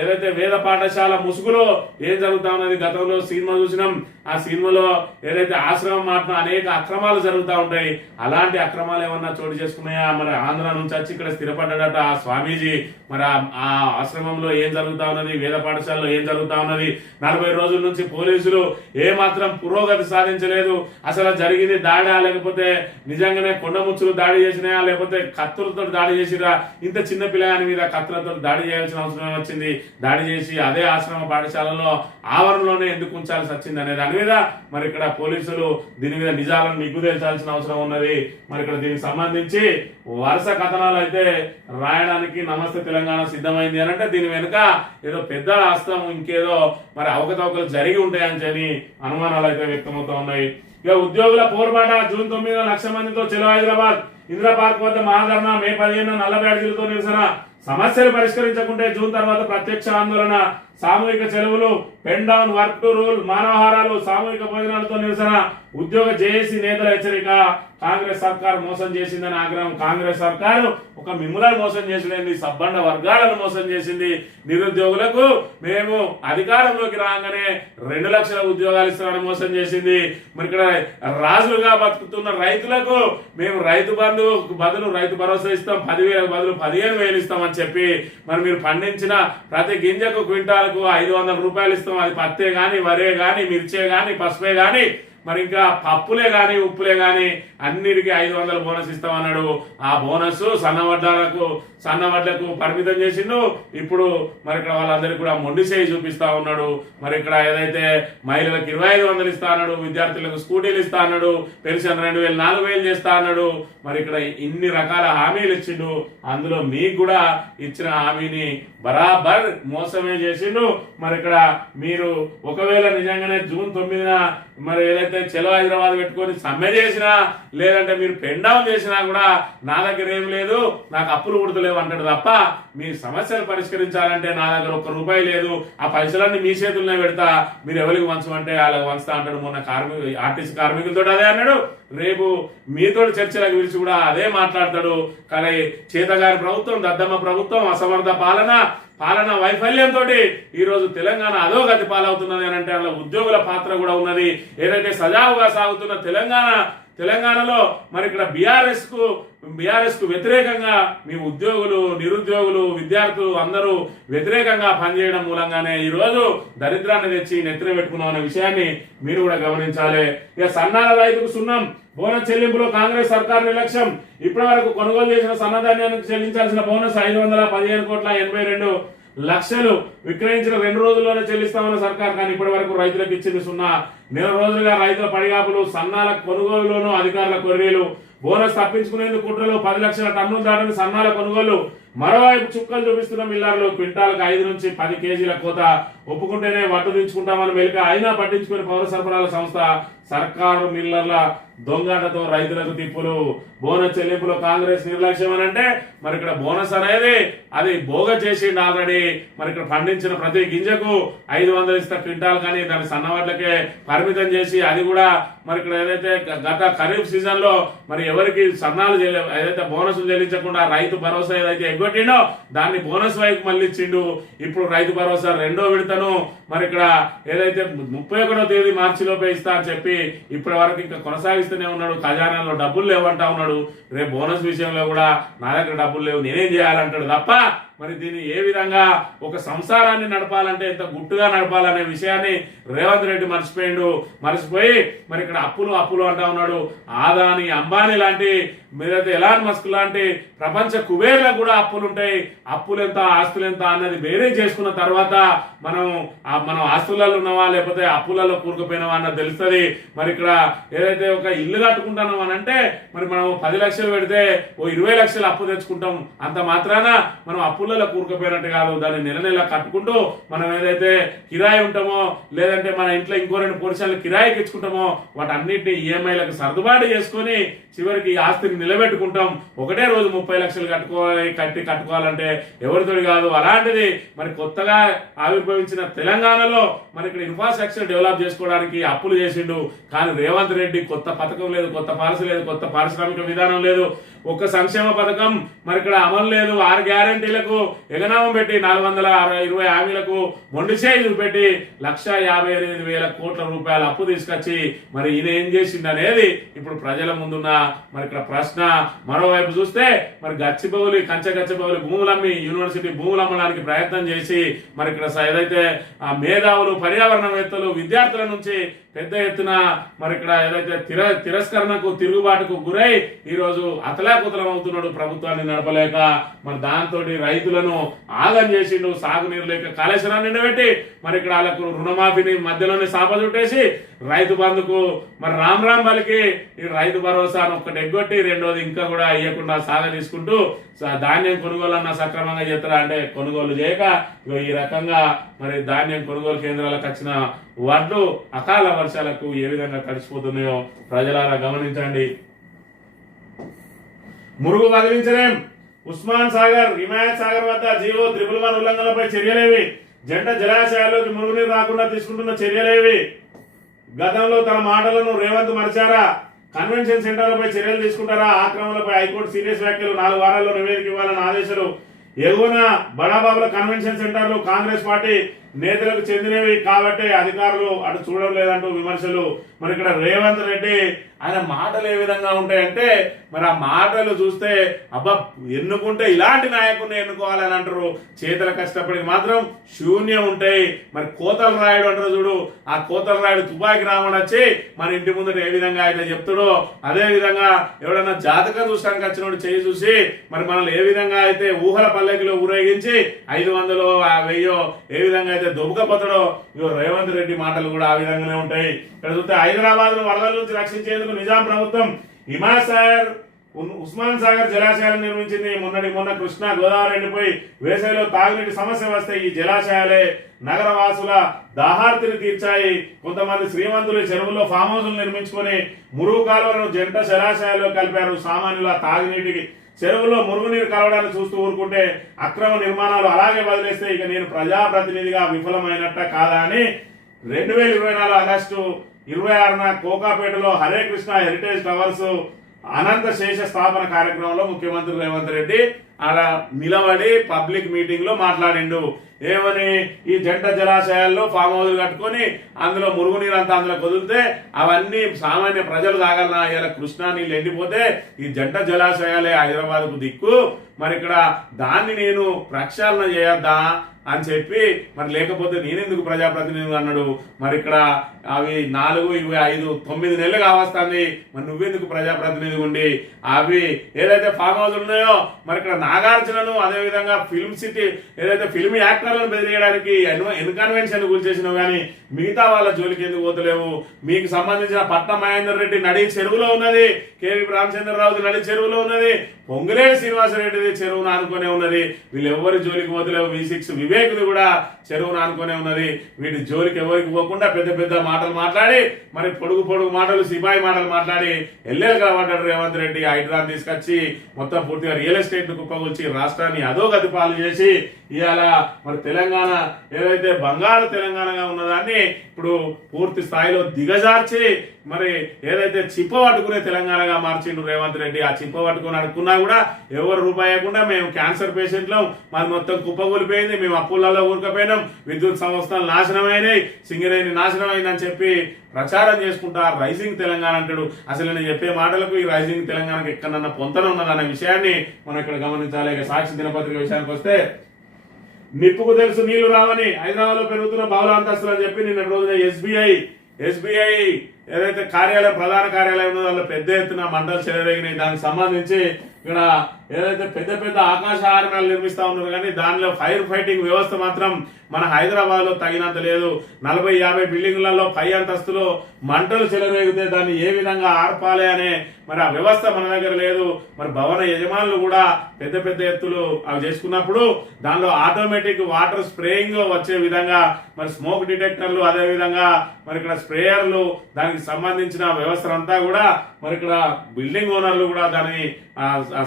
ఏదైతే వేద పాఠశాల ముసుగులో ఏం జరుగుతా ఉన్నది, గతంలో సినిమా చూసినాం. ఆ సినిమాలో ఏదైతే ఆశ్రమం మాట అనేక అక్రమాలు జరుగుతూ ఉంటాయి, అలాంటి అక్రమాలు ఏమన్నా చోటు చేసుకున్నాయా? మరి ఆంధ్ర నుంచి వచ్చి ఇక్కడ స్థిరపడ్డాడట ఆ స్వామీజీ. మరి ఆ ఆశ్రమంలో ఏం జరుగుతా ఉన్నది, వేద పాఠశాలలో ఏం జరుగుతా ఉన్నది? 40 రోజుల నుంచి పోలీసులు ఏమాత్రం పురోగతి సాధించలేదు. అసలు జరిగింది దాడా, లేకపోతే నిజంగానే కొండముచ్చులు దాడి చేసినాయా, లేకపోతే కత్తులతో దాడి చేసిరా? ఇంత చిన్న పిల్లగాని మీద కత్తులతో దాడి చేయాల్సిన అవసరం వచ్చింది? దాడి చేసి అదే ఆశ్రమ పాఠశాలలో ఆవరణలోనే ఎందుకు ఉంచాల్సి వచ్చింది అనే దాని మీద మరి ఇక్కడ పోలీసులు దీని మీద నిజాలను నిగ్గు తేల్చాల్సిన అవసరం ఉన్నది. మరి ఇక్కడ దీనికి సంబంధించి వరుస కథనాలు అయితే రాయడానికి నమస్తే తెలంగాణ సిద్ధమైంది అని అంటే దీని వెనుక ఏదో పెద్ద హస్తం ఇంకేదో మరి అవకతవకలు జరిగి ఉంటాయని చెప్పి అనుమానాలు అయితే వ్యక్తమవుతా ఉన్నాయి. ఇక ఉద్యోగుల పోరుబాట జూన్ 9 1,00,000 మందితో చెలో హైదరాబాద్ ఇందిరా పార్క్ వద్ద మహాధర్నా, మే 15 నల్ల బ్యాడ్జీలతో నిరసన, సమస్యలు పరిష్కరించకుంటే జూన్ తర్వాత ప్రత్యక్ష ఆందోళన, సామూహిక సెలవులు, pen down, work to rule, మానవహారాలు, సామూహిక భోజనాలతో నిరసన, ఉద్యోగ జేఏసీ నేతల హెచ్చరిక, కాంగ్రెస్ సర్కారు మోసం చేసిందని ఆగ్రహం. కాంగ్రెస్ సర్కారు ఒక మిమ్ములను మోసం చేసింది, సబ్బండ వర్గాలను మోసం చేసింది. నిరుద్యోగులకు మేము అధికారంలోకి రాగానే 2 లక్షల ఉద్యోగాలు ఇస్తామని మోసం చేసింది. మరి ఇక్కడ రాజులుగా బతుకుతున్న రైతులకు మేము రైతు బంధు బదులు రైతు భరోసా ఇస్తాం, 10,000 బదులు 15,000 ఇస్తామని చెప్పి మరి మీరు పండించిన ప్రతి గింజకు క్వింటాలకు 500 రూపాయలు ఇస్తాం. అది పత్తే గాని, వరే గాని, మిర్చే గాని, పసుపే గాని, మరి ఇంకా పప్పులే గాని, ఉప్పులే గాని అన్నిటికీ 500 బోనస్ ఇస్తామన్నాడు. ఆ బోనస్ సన్నవడ్లకు పరిమితం చేసిండు. ఇప్పుడు మరి ఇక్కడ వాళ్ళందరికీ కూడా మొండి చేయి చూపిస్తా ఉన్నాడు. మరి ఇక్కడ ఏదైతే మహిళలకు 2,500 ఇస్తా అన్నాడు, విద్యార్థులకు స్కూటీలు ఇస్తా అన్నాడు, పెన్షన్ 2,000 4,000 చేస్తా అన్నాడు. మరి ఇక్కడ ఇన్ని రకాల హామీలు ఇచ్చిండు. అందులో మీకు కూడా ఇచ్చిన హామీని బరాబర్ మోసమే చేసిండు. మరి ఇక్కడ మీరు ఒకవేళ నిజంగానే జూన్ 9న మరి ఏదైతే చెలో హైదరాబాద్ పెట్టుకొని సమ్మె చేసినా, లేదంటే మీరు పెన్ డౌన్ చేసినా కూడా నా దగ్గర ఏం లేదు, నాకు అప్పులు కుడతలేవు అంటాడు తప్ప మీ సమస్యలు పరిష్కరించాలంటే నా దగ్గర ₹1 లేదు, ఆ పైసలన్నీ మీ చేతుల్లోనే పెడతా, మీరు ఎవరికి వంచమంటే వాళ్ళకి వంచుతా అంటాడు. మొన్న ఆర్టీసీ కార్మికులతో అదే అన్నాడు, రేపు మీతో చర్చలకు పిలిచి కూడా అదే మాట్లాడతాడు. కానీ చేతగారి ప్రభుత్వం, దద్దమ్మ ప్రభుత్వం, అసమర్థ పాలన వైఫల్యంతో ఈ రోజు తెలంగాణ అధోగతి పాలవుతున్నది అని అంటే అందులో ఉద్యోగుల పాత్ర కూడా ఉన్నది. ఏదైతే సజావుగా సాగుతున్న తెలంగాణలో మరి ఇక్కడ బీఆర్ఎస్ కు వ్యతిరేకంగా మీ ఉద్యోగులు, నిరుద్యోగులు, విద్యార్థులు అందరూ వ్యతిరేకంగా పనిచేయడం మూలంగానే ఈ రోజు దరిద్రాన్ని తెచ్చి నెత్తిన పెట్టుకున్నాం అనే విషయాన్ని మీరు కూడా గమనించాలి. ఇక సన్నాల రైతుకు సున్నం, బోనస్ చెల్లింపులో కాంగ్రెస్ సర్కార్ నిర్లక్ష్యం. ఇప్పటి వరకు కొనుగోలు చేసిన సన్నధాన్యానికి చెల్లించాల్సిన బోనస్ 515,42,00,000 విక్రయించిన 2 రోజుల్లోనే చెల్లిస్తామన్న సర్కార్. కానీ ఇప్పటి వరకు రైతులకు ఇచ్చింది 0. నెల రోజులుగా రైతుల పడిగాపులు, సన్నాల కొనుగోలులోనూ అధికారుల కొర్రీలు. బోనస్ తప్పించుకునేందుకు కుట్రలు 10 లక్షల టన్నులు దాటిన సన్నాల కొనుగోలు. మరోవైపు చుక్కలు చూపిస్తున్న మిల్లర్లు క్వింటాలకు 5 నుంచి 10 కేజీల కోత ఒప్పుకుంటేనే వడ్డు దించుకుంటామని వెనుక అయినా పట్టించుకుని పౌర సరఫరాల సంస్థ సర్కారు మిల్లర్ల దొంగాటతో రైతులకు తిప్పులు. బోనస్ చెల్లింపులో కాంగ్రెస్ నిర్లక్ష్యం అని అంటే మరి ఇక్కడ బోనస్ అనేది అది బోగ చేసిండు ఆల్రెడీ. మరి ఇక్కడ పండించిన ప్రతి గింజకు 500 ఇస్తా క్వింటాల్ కానీ దాని సన్నవాట్లకే పరిమితం చేసి అది కూడా మరి ఇక్కడ ఏదైతే గత ఖరీఫ్ సీజన్ లో మరి ఎవరికి సన్నాలు ఏదైతే బోనస్ చెల్లించకుండా రైతు భరోసా ఏదైతే ఎగ్గొట్టిండో దాన్ని బోనస్ వైపు మళ్ళీ ఇచ్చిండు. ఇప్పుడు రైతు భరోసా 2వ విడతను మరి ఇక్కడ ఏదైతే 31వ తేదీ మార్చిలోపే ఇస్తా అని చెప్పి ఇప్పటి వరకు ఇంకా కొనసాగిస్తూనే ఉన్నాడు. ఖజానాలో డబ్బులు లేవంటా ఉన్నాడు. రేపు బోనస్ విషయంలో కూడా నా దగ్గర డబ్బులు లేవు నేనేం చేయాలంటాడు తప్ప మరి దీన్ని ఏ విధంగా ఒక సంసారాన్ని నడపాలంటే ఎంత గుట్టుగా నడపాలనే విషయాన్ని రేవంత్ రెడ్డి మర్చిపోయి మరి ఇక్కడ అప్పులు అంటా ఉన్నాడు. ఆదాని అంబానీ లాంటి మీరైతే ఎలాన్ మస్క్ లాంటి ప్రపంచ కుబేర్లకు కూడా అప్పులుంటాయి. అప్పులెంత ఆస్తులెంత అన్నది వేరే చేసుకున్న తర్వాత మనం ఆస్తులలో ఉన్నవా లేకపోతే అప్పులలో కూరుకుపోయినవా అన్నది తెలుస్తుంది. మరి ఇక్కడ ఏదైతే ఒక ఇల్లు కట్టుకుంటున్నాం అని అంటే మరి మనం 10 లక్షలు పెడితే ఓ 20 లక్షలు అప్పు తెచ్చుకుంటాం. అంత మాత్రాన మనం అప్పులలో కూరుకుపోయినట్టు కాదు. దాన్ని నెల కట్టుకుంటూ మనం ఏదైతే కిరాయి ఉంటామో లేదంటే మన ఇంట్లో ఇంకో 2 పోర్షన్లు కిరాయికి ఇచ్చుకుంటామో వాటన్నిటిని ఈఎంఐలకు సర్దుబాటు చేసుకొని చివరికి ఈ ఆస్తిని నిలబెట్టుకుంటాం. ఒకటే రోజు 30 లక్షలు కట్టుకోవాలంటే ఎవరితోటి కాదు. అలాంటిది మరి కొత్తగా ఆవిర్భవించిన తెలంగాణలో మరి ఇక్కడ ఇన్ఫ్రాస్ట్రక్చర్ డెవలప్ చేసుకోవడానికి అప్పులు చేసిండు. కానీ రేవంత్ రెడ్డి కొత్త పథకం లేదు, కొత్త పాలసీ లేదు, కొత్త పారిశ్రామిక విధానం లేదు, ఒక్క సంక్షేమ పథకం మరి ఇక్కడ అమలు లేదు. 6 గ్యారంటీలకు ఎగనామం పెట్టి 420 హామీలకు మొండిచేయి పెట్టి 1,55,000 కోట్ల రూపాయల అప్పు తీసుకొచ్చి మరి ఈయన ఏం చేసిండు అనేది ఇప్పుడు ప్రజల ముందున్న మరి ఇక్కడ ప్రశ్న. మరోవైపు చూస్తే మరి గచ్చిబౌలి భూములమ్మి యూనివర్సిటీ భూములు అమ్మడానికి ప్రయత్నం చేసి మరి ఇక్కడ ఏదైతే మేధావులు పర్యావరణవేత్తలు విద్యార్థుల నుంచి పెద్ద ఎత్తున మరి ఇక్కడ ఏదైతే తిరస్కరణకు తిరుగుబాటుకు గురై ఈ రోజు అతలాకుతలం అవుతున్నాడు ప్రభుత్వాన్ని నడపలేక. మరి దాంతో రైతులను ఆగం చేసిండు. సాగునీరు లేక కాళేశ్వరాన్ని నిండబెట్టి మరి ఇక్కడ వాళ్ళకు రుణమాఫీని మధ్యలోనే సాపచుట్టేసి రైతు బంధుకు మరి రామ్ పలికి ఈ రైతు భరోసాను ఒక్కటి ఎగ్గొట్టి 2వది ఇంకా కూడా ఇవ్వకుండా సాగ తీసుకుంటూ ధాన్యం కొనుగోలు అన్న సక్రమంగా చేస్తారా అంటే కొనుగోలు చేయక ఈ రకంగా మరి ధాన్యం కొనుగోలు కేంద్రాలకు వచ్చిన వడ్లు అకాల వర్షాలకు ఏ విధంగా తడిసిపోతున్నాయో ప్రజలారా గమనించండి. మురుగు కదిలించలేం. ఉస్మాన్ సాగర్ హిమాయత్ సాగర్ వద్ద జీవో 111 ఉల్లంఘనలపై చర్యలేవి. జంట జలాశయాల్లోకి మురుగునీరు రాకుండా తీసుకుంటున్న చర్యలేవి. గతంలో తన మాటలను రేవంత్ మరిచారా? కన్వెన్షన్ సెంటర్లపై చర్యలు తీసుకుంటారా? ఆక్రమణలపై హైకోర్టు సీరియస్ వ్యాఖ్యలు. 4 వారాల్లో నివేదిక ఇవ్వాలని ఆదేశాలు. ఎగువన బడాబాబుల కన్వెన్షన్ సెంటర్లు కాంగ్రెస్ పార్టీ నేతలకు చెందినవి కాబట్టి అధికారులు అటు చూడడం లేదంటూ విమర్శలు. మరి ఇక్కడ రేవంత్ రెడ్డి ఆయన మాటలు ఏ విధంగా ఉంటాయంటే మరి ఆ మాటలు చూస్తే అబ్బా ఎన్నుకుంటే ఇలాంటి నాయకుడిని ఎన్నుకోవాలని అంటారు. చేతుల కష్టపడికి మాత్రం శూన్యం ఉంటాయి. మరి కోతలు రాయుడు అంటారు చూడు, ఆ కోతలు రాయుడు తుపాకి రావడం వచ్చి మన ఇంటి ముందట ఏ విధంగా అయితే చెప్తాడో అదే విధంగా ఎవడన్నా జాతకం చూసడానికి వచ్చినోడు చేయి చూసి మరి మనల్ని ఏ విధంగా అయితే ఊహల పల్లకిలో ఊరేగించి 500 1000 ఏ విధంగా అయితే దొబ్బకపోతాడో ఇగో రేవంత్ రెడ్డి మాటలు కూడా ఆ విధంగానే ఉంటాయి. ఇక్కడ చూస్తే హైదరాబాద్ ను వరదల నుంచి రక్షించేందుకు నిజాం ప్రభుత్వం ఉస్మాన్ సాగర్ జలాశయాలను నిర్మించింది. మొన్న కృష్ణా గోదావరి ఎండిపోయి వేసవిలో తాగునీటి సమస్య వస్తే ఈ జలాశయాలే నగరవాసుల దాహార్తిని తీర్చాయి. కొంతమంది శ్రీమంతులు చెరువుల్లో ఫామ్ హౌస్లు నిర్మించుకొని మురుగు కాలువలను జంట జలాశయాల్లో కలిపారు. సామాన్యుల తాగునీటికి చెరువులో మురుగునీరు కలవడాన్ని చూస్తూ ఊరుకుంటే అక్రమ నిర్మాణాలు అలాగే వదిలేస్తే ఇక నేను ప్రజాప్రతినిధిగా విఫలమైనట్ట కాదా అని 2024 ఆగస్టు 26న కోకాపేటలో హరే కృష్ణ హెరిటేజ్ టవర్స్ అనంత శేష స్థాపన కార్యక్రమంలో ముఖ్యమంత్రి రేవంత్ రెడ్డి అలా నిలబడి పబ్లిక్ మీటింగ్ లో మాట్లాడిండు. ఏమని? ఈ జంట జలాశయాల్లో ఫామ్ హౌస్ కట్టుకొని అందులో మురుగునీరు అంతా అందులో కుదిరితే అవన్నీ సామాన్య ప్రజలు తాగలనా? ఇలా కృష్ణా నీళ్ళు ఎండిపోతే ఈ జంట జలాశయాలే హైదరాబాద్ కు దిక్కు. మరి ఇక్కడ దాన్ని నేను ప్రక్షాళన చేయొద్దా? అని చెప్పి మరి లేకపోతే నేనెందుకు ప్రజాప్రతినిధి అన్నాడు. మరి ఇక్కడ అవి 4, ఇవి 5, 9 నెలలు కావస్తుంది. మరి నువ్వెందుకు ప్రజాప్రతినిధి ఉండి అవి ఏదైతే ఫామ్ హౌస్ ఉన్నాయో మరి ఇక్కడ నాగార్జునను అదేవిధంగా ఫిల్మ్ సిటీ ఏదైతే ఫిల్మ్ యాక్టర్లను బెదిరియడానికి ఎన్కన్వెన్షన్ కూల్చేసినావు కానీ మిగతా వాళ్ళ జోలికి ఎందుకు పోతలేవు. మీకు సంబంధించిన పట్నం మహేందర్ రెడ్డి నడి చెరువులో ఉన్నది, కేవీ రామచంద్రరావు నడి చెరువులో ఉన్నది, పొంగులేటి శ్రీనివాసరెడ్డిది చెరువును ఆనుకునే ఉన్నది. వీళ్ళు ఎవరి జోలికి పోతలేవు. V6 వివేక్ది కూడా చెరువును ఆనుకునే ఉన్నది. వీటి జోలికి ఎవరికి పోకుండా పెద్ద పెద్ద మాటలు మాట్లాడి మరి పొడుగు మాటలు సిపాయి మాటలు మాట్లాడి ఎల్లెలు కాబట్టాడు రేవంత్ రెడ్డి. హైడ్రాన్ తీసుకొచ్చి మొత్తం పూర్తిగా రియల్ ఎస్టేట్ ను కుప్పగొచ్చి రాష్ట్రాన్ని అధోగతి పాలు చేసి ఇవాళ మరి తెలంగాణ ఏదైతే బంగారు తెలంగాణగా ఉన్నదాన్ని ఇప్పుడు పూర్తి స్థాయిలో దిగజార్చి మరి ఏదైతే చిప్ప పట్టుకునే తెలంగాణగా మార్చిండు రేవంత్ రెడ్డి. ఆ చిప్ప పట్టుకుని అడుక్కున్నా కూడా ఎవరు రూపాయి ఇవ్వకుండా మేము క్యాన్సర్ పేషెంట్లం, మాది మొత్తం కుప్పగూలిపోయింది, మేము అప్పులలో ఊరుకపోయినాం, విద్యుత్ సంస్థలు నాశనమైనాయి, సింగరేణి నాశనం అయిందని చెప్పి ప్రచారం చేసుకుంటా రైజింగ్ తెలంగాణ అంటాడు. అసలు నేను చెప్పే మాటలకు ఈ రైజింగ్ తెలంగాణకు ఎక్కడన్నా పొంతన ఉన్నదన్న విషయాన్ని మనం ఇక్కడ గమనించాలి. ఇక సాక్షి దినపత్రిక విషయానికి వస్తే నిప్పుకు తెలుసు నీళ్లు రావని హైదరాబాద్ లో పెరుగుతున్న బహుళ అంతస్తులు అని చెప్పి నిన్న రోజున ఎస్బీఐ ఏదైతే కార్యాలయం ప్రధాన కార్యాలయం ఉన్నదో దానిలో పెద్ద ఎత్తున మంటలు చెలరేగినాయి. దానికి సంబంధించి ఇక్కడ ఏదైతే పెద్ద పెద్ద ఆకాశ ఆరణాలు నిర్మిస్తా ఉన్నారు కానీ దానిలో ఫైర్ ఫైటింగ్ వ్యవస్థ మాత్రం మన హైదరాబాద్ లో తగినంత లేదు. 40-50 బిల్డింగ్లలో పై అంతస్తులో మంటలు చెలరేగితే దాన్ని ఏ విధంగా ఆర్పాలి అనే మరి ఆ వ్యవస్థ మన దగ్గర లేదు. మరి భవన యజమానులు కూడా పెద్ద పెద్ద ఎత్తులు అవి చేసుకున్నప్పుడు దానిలో ఆటోమేటిక్ వాటర్ స్ప్రేయింగ్ వచ్చే విధంగా మరి స్మోక్ డిటెక్టర్లు అదే విధంగా మరి ఇక్కడ స్ప్రేయర్లు దానికి సంబంధించిన వ్యవస్థ అంతా కూడా మరి ఇక్కడ బిల్డింగ్ ఓనర్లు కూడా దాన్ని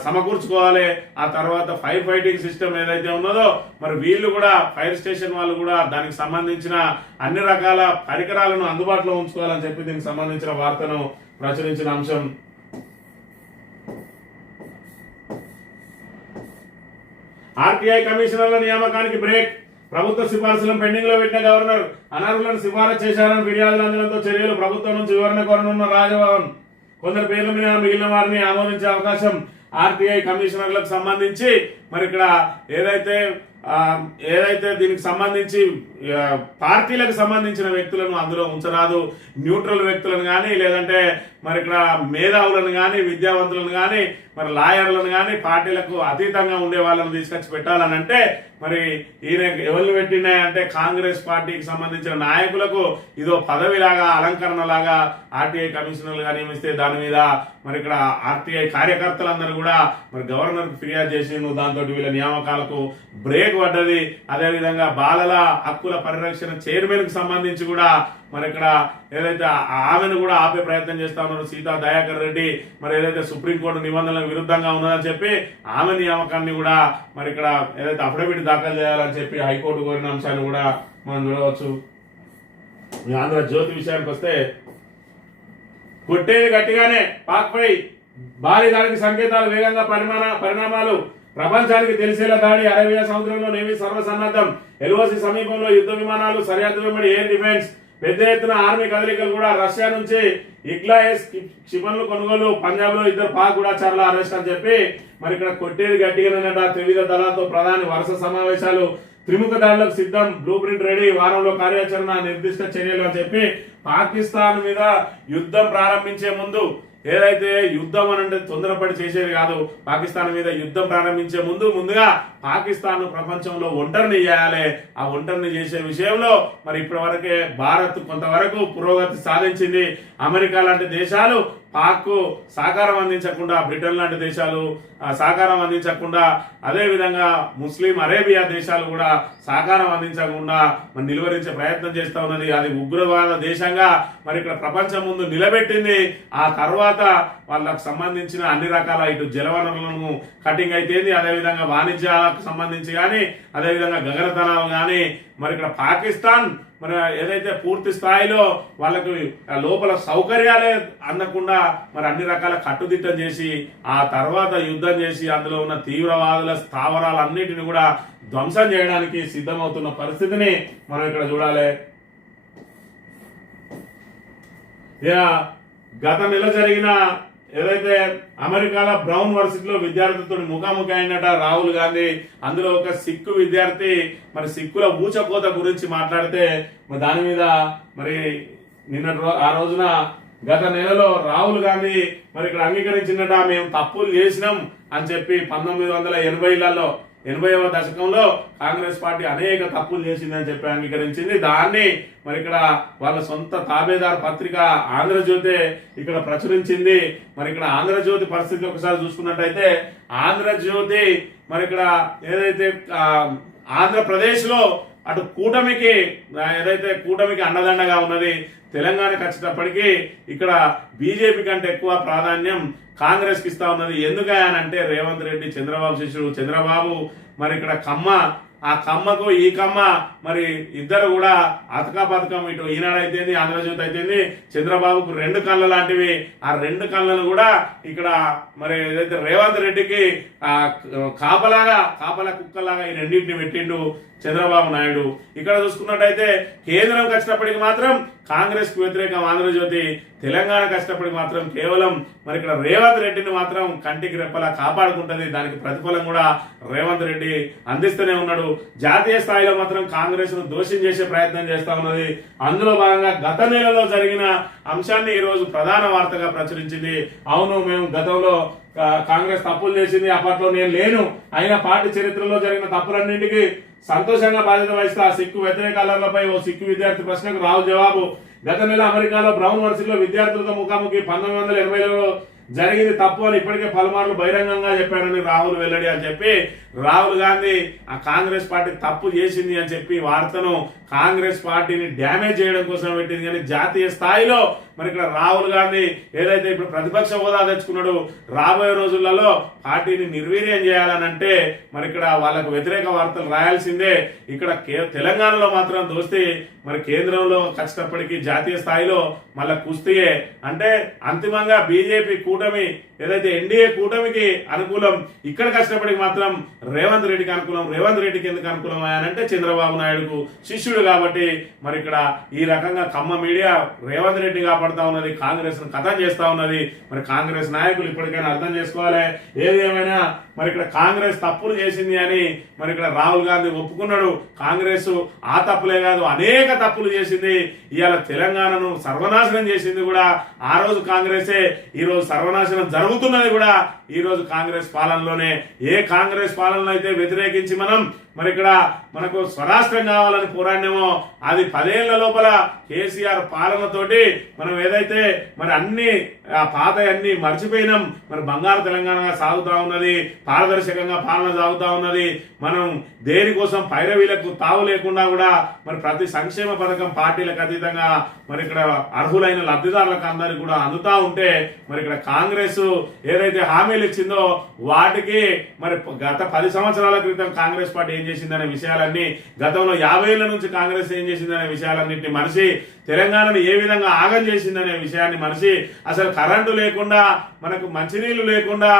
సమకూర్చుకోవాలి. ఆ తర్వాత ఫైర్ ఫైటింగ్ సిస్టమ్ ఏదైతే ఉన్నదో మరి వీళ్ళు కూడా ఫైర్ స్టేషన్ వాళ్ళు కూడా దానికి సంబంధించిన అన్ని రకాల పరికరాలను అందుబాటులో ఉంచుకోవాలని చెప్పి దీనికి సంబంధించిన వార్తను ప్రచురించిన అంశం. ఆర్టీఐ కమిషనర్ల నియామకానికి బ్రేక్. ప్రభుత్వ సిఫార్సులను పెండింగ్ లో పెట్టిన గవర్నర్ అనర్హులను సిఫారసు చేశారని ఫిర్యాదులు అందడంతో చర్యలు. ప్రభుత్వం నుంచి వివరణ కోరనున్న రాజభవన్ కొందరు పేర్ల మీద మిగిలిన వారిని ఆమోదించే అవకాశం. ఆర్టీఐ కమిషనర్లకు సంబంధించి మరి ఇక్కడ ఏదైతే దీనికి సంబంధించి పార్టీలకు సంబంధించిన వ్యక్తులను అందులో ఉంచరాదు. న్యూట్రల్ వ్యక్తులను కానీ లేదంటే మరి ఇక్కడ మేధావులను కానీ విద్యావంతులను కానీ మరి లాయర్లను కానీ పార్టీలకు అతీతంగా ఉండే వాళ్ళని తీసుకొచ్చి పెట్టాలని అంటే మరి ఈయన ఎవరిని పెట్టినాయంటే కాంగ్రెస్ పార్టీకి సంబంధించిన నాయకులకు ఇదో పదవిలాగా అలంకరణలాగా ఆర్టీఐ కమిషనర్లుగా నియమిస్తే దాని మీద మరి ఇక్కడ ఆర్టీఐ కార్యకర్తలందరూ కూడా మరి గవర్నర్ ఫిర్యాదు చేసి దాంతో వీళ్ళ నియామకాలకు బ్రేక్ పడ్డది. అదేవిధంగా బాలల హక్కుల పరిరక్షణ చైర్మన్ కు సంబంధించి కూడా మరి ఇక్కడ ఏదైతే ఆమెను కూడా ఆపే ప్రయత్నం చేస్తా ఉన్నారు సీతా దయాకర్ రెడ్డి. మరి ఏదైతే సుప్రీంకోర్టు నిబంధనలకు విరుద్ధంగా ఉన్నదని చెప్పి ఆమె నియామకాన్ని కూడా మరి ఇక్కడ ఏదైతే అఫిడవిట్ దాఖలు చేయాలని చెప్పి హైకోర్టు కోరిన అంశాన్ని కూడా మనం చూడవచ్చు. ఆంధ్రజ్యోతి విషయానికి వస్తే కొట్టేది గట్టిగానే పాక్ పై భారీ దాడికి సంకేతాలు, వేగంగా పరిణామాలు, ప్రపంచానికి తెలిసేలా దాడి, అరేబియా సముద్రంలో నేవీ సర్వసన్నద్ధం, ఎల్ఓసి సమీపంలో యుద్ధ విమానాలు, సరిహద్దు వెంబడి ఎయిర్ డిఫెన్స్, పెద్ద ఎత్తున ఆర్మీ కదలికలు కూడా. రష్యా నుంచి ఇగ్లాయస్ క్షిపణులు కొనుగోలు, పంజాబ్ లో 2 పాక్ గూఢచారుల అరెస్ట్ అని చెప్పి మరి ఇక్కడ కొట్టేది గట్టిగానేనట. త్రివిధ దళాలతో ప్రధాని వరుస సమావేశాలు, త్రిముఖ దాడులకు సిద్ధం, బ్లూ ప్రింట్ రెడీ, వారంలో కార్యాచరణ, నిర్దిష్ట చర్యలు అని చెప్పి పాకిస్తాన్ మీద యుద్ధం ప్రారంభించే ముందు ఏదైతే యుద్ధం అనంటే తొందరపడి చేసేది కాదు. పాకిస్తాన్ మీద యుద్ధం ప్రారంభించే ముందుగా పాకిస్తాన్ ప్రపంచంలో ఒంటరిని చేయాలి. ఆ ఒంటరిని చేసే విషయంలో మరి ఇప్పటి వరకే భారత్ కొంతవరకు పురోగతి సాధించింది. అమెరికా లాంటి దేశాలు పాక్ సహకారం అందించకుండా, బ్రిటన్ లాంటి దేశాలు సహకారం అందించకుండా, అదే విధంగా ముస్లిం అరేబియా దేశాలు కూడా సహకారం అందించకుండా మరి నిలువరించే ప్రయత్నం చేస్తా ఉన్నది. అది ఉగ్రవాద దేశంగా మరి ఇక్కడ ప్రపంచం ముందు నిలబెట్టింది. ఆ తర్వాత వాళ్ళకు సంబంధించిన అన్ని రకాల ఇటు జలవనరులను కటింగ్ అయితేంది, అదేవిధంగా వాణిజ్యాలకు సంబంధించి కానీ, అదేవిధంగా గగనతనాలు కానీ మరి ఇక్కడ పాకిస్తాన్ మరి ఏదైతే పూర్తి స్థాయిలో వాళ్ళకు లోపల సౌకర్యాలే అందకుండా మరి అన్ని రకాల కట్టుదిట్టం చేసి ఆ తర్వాత యుద్ధం చేసి అందులో ఉన్న తీవ్రవాదుల స్థావరాలన్నిటిని కూడా ధ్వంసం చేయడానికి సిద్ధమవుతున్న పరిస్థితిని మనం ఇక్కడ చూడాలి. గత నెల జరిగిన ఏదైతే అమెరికాలో బ్రౌన్ వర్సిటీలో విద్యార్థితో ముఖాముఖి అయినట రాహుల్ గాంధీ. అందులో ఒక సిక్కు విద్యార్థి మరి సిక్కుల ఊచకోత గురించి మాట్లాడితే మరి దాని మీద మరి ఆ రోజున గత నెలలో రాహుల్ గాంధీ మరి ఇక్కడ అంగీకరించినట మేము తప్పులు చేసినాం అని చెప్పి 80వ దశకంలో కాంగ్రెస్ పార్టీ అనేక తప్పులు చేసిందని చెప్పి అంగీకరించింది. దాన్ని మరి ఇక్కడ వాళ్ళ సొంత తాబేదార్ పత్రిక ఆంధ్రజ్యోతి ఇక్కడ ప్రచురించింది. మరి ఇక్కడ ఆంధ్రజ్యోతి పరిస్థితి ఒకసారి చూసుకున్నట్టయితే ఆంధ్రజ్యోతి మరి ఇక్కడ ఏదైతే ఆంధ్రప్రదేశ్ లో అటు కూటమికి ఏదైతే కూటమికి అండదండగా ఉన్నది, తెలంగాణకు వచ్చేటప్పటికీ ఇక్కడ బీజేపీ కంటే ఎక్కువ ప్రాధాన్యం కాంగ్రెస్ కి ఇస్తా ఉన్నది. ఎందుకనంటే రేవంత్ రెడ్డి చంద్రబాబు శిష్యుడు. చంద్రబాబు మరి ఇక్కడ ఆ కమ్మకు ఈ కమ్మ మరి ఇద్దరు కూడా అతకా పథకం, ఇటు ఈనాడు అయితేంది ఆంధ్రజ్యోతి అయితేంది చంద్రబాబుకు 2 కళ్ళ లాంటివి. ఆ 2 కళ్ళను కూడా ఇక్కడ మరి ఏదైతే రేవంత్ రెడ్డికి కాపలా కుక్కలాగా ఈ రెండింటిని పెట్టిండు చంద్రబాబు నాయుడు. ఇక్కడ చూసుకున్నట్టయితే కేంద్రం కష్టపడికి మాత్రం కాంగ్రెస్ కు వ్యతిరేకం ఆంధ్రజ్యోతి, తెలంగాణ కష్టపడికి మాత్రం కేవలం మరి ఇక్కడ రేవంత్ రెడ్డిని మాత్రం కంటికి రెప్పలా కాపాడుకుంటది. దానికి ప్రతిఫలం కూడా రేవంత్ రెడ్డి అందిస్తూనే ఉన్నాడు. జాతీయ స్థాయిలో మాత్రం కాంగ్రెస్ ను దోషం చేసే ప్రయత్నం చేస్తా ఉన్నది. అందులో భాగంగా గత నెలలో జరిగిన అంశాన్ని ఈ రోజు ప్రధాన వార్తగా ప్రచురించింది. అవును, మేము గతంలో కాంగ్రెస్ తప్పులు చేసింది, అప్పట్లో నేను లేను, అయినా పార్టీ చరిత్రలో జరిగిన తప్పులన్నింటికి సంతోషంగా బాధ్యత వహిస్తా. సిక్కు వ్యతిరేక అల్లర్లపై ఓ సిక్కు విద్యార్థి ప్రశ్నకు రాహుల్ జవాబు. గత నెల అమెరికాలో బ్రౌన్ వర్సిటీలో విద్యార్థులతో ముఖాముఖి 1980లో జరిగింది తప్పు అని ఇప్పటికే పలుమార్లు బహిరంగంగా చెప్పారని రాహుల్ వెల్లడి అని చెప్పి రాహుల్ గాంధీ ఆ కాంగ్రెస్ పార్టీ తప్పు చేసింది అని చెప్పి వార్తను కాంగ్రెస్ పార్టీని డ్యామేజ్ చేయడం కోసం పెట్టింది. కానీ జాతీయ స్థాయిలో మరి ఇక్కడ రాహుల్ గాంధీ ఏదైతే ఇప్పుడు ప్రతిపక్ష హోదా తెచ్చుకున్నాడు, రాబోయే రోజులలో పార్టీని నిర్వీర్యం చేయాలనంటే మరి ఇక్కడ వాళ్ళకు వ్యతిరేక వార్తలు రాయాల్సిందే. ఇక్కడ తెలంగాణలో మాత్రం దోస్తే మరి కేంద్రంలో కష్టపడికి జాతీయ స్థాయిలో మళ్ళా కుస్తీయే. అంటే అంతిమంగా బీజేపీ కూటమి ఏదైతే ఎన్డీఏ కూటమికి అనుకూలం, ఇక్కడ కష్టపడికి మాత్రం రేవంత్ రెడ్డికి అనుకూలం. రేవంత్ రెడ్డికి ఎందుకు అనుకూలం అయ్యానంటే చంద్రబాబు నాయుడుకు శిష్యుడు కాబట్టి మరి ఇక్కడ ఈ రకంగా కమ్మ మీడియా రేవంత్ రెడ్డి కాపాడుతా ఉన్నది, కాంగ్రెస్ ను కథం చేస్తా ఉన్నది. మరి కాంగ్రెస్ నాయకులు ఇప్పటికైనా అర్థం చేసుకోవాలి. ఏదేమైనా మరి ఇక్కడ కాంగ్రెస్ తప్పులు చేసింది అని మరి ఇక్కడ రాహుల్ గాంధీ ఒప్పుకున్నాడు. కాంగ్రెస్ ఆ తప్పులే కాదు అనేక తప్పులు చేసింది. ఇవాళ తెలంగాణను సర్వనాశనం చేసింది కూడా ఆ రోజు కాంగ్రెసే. ఈ రోజు సర్వనాశనం జరుగుతున్నది కూడా ఈ రోజు కాంగ్రెస్ పాలనలోనే. ఏ కాంగ్రెస్ పాలనలో అయితే వ్యతిరేకించి మనం మరి ఇక్కడ మనకు స్వరాష్ట్రం కావాలని పోరాడినామో అది 10 ఏళ్ల లోపల కేసీఆర్ పాలనతోటి మనం ఏదైతే మరి అన్ని పాత అన్ని మర్చిపోయినాం. మరి బంగారు తెలంగాణగా సాగుతా ఉన్నది, పారదర్శకంగా పాలన సాగుతా ఉన్నది. మనం దేనికోసం పైరవీలకు తావు లేకుండా కూడా మరి ప్రతి సంక్షేమ పథకం పార్టీలకు అతీతంగా మరి ఇక్కడ అర్హులైన లబ్ధిదారులకు అందరికి కూడా అందుతా ఉంటే మరి ఇక్కడ కాంగ్రెస్ ఏదైతే హామీలు ఇచ్చిందో వాటికి మరి గత 10 సంవత్సరాల క్రితం కాంగ్రెస్ పార్టీ ఏం చేసిందనే విషయాలన్నీ, గతంలో 50 ఏళ్ల నుంచి కాంగ్రెస్ ఏం చేసిందనే విషయాలన్నింటినీ మనిషి, తెలంగాణను ఏ విధంగా ఆగం చేసిందనే విషయాన్ని మనిషి, అసలు కరెంటు లేకుండా మనకు మంచినీళ్లు లేకుండా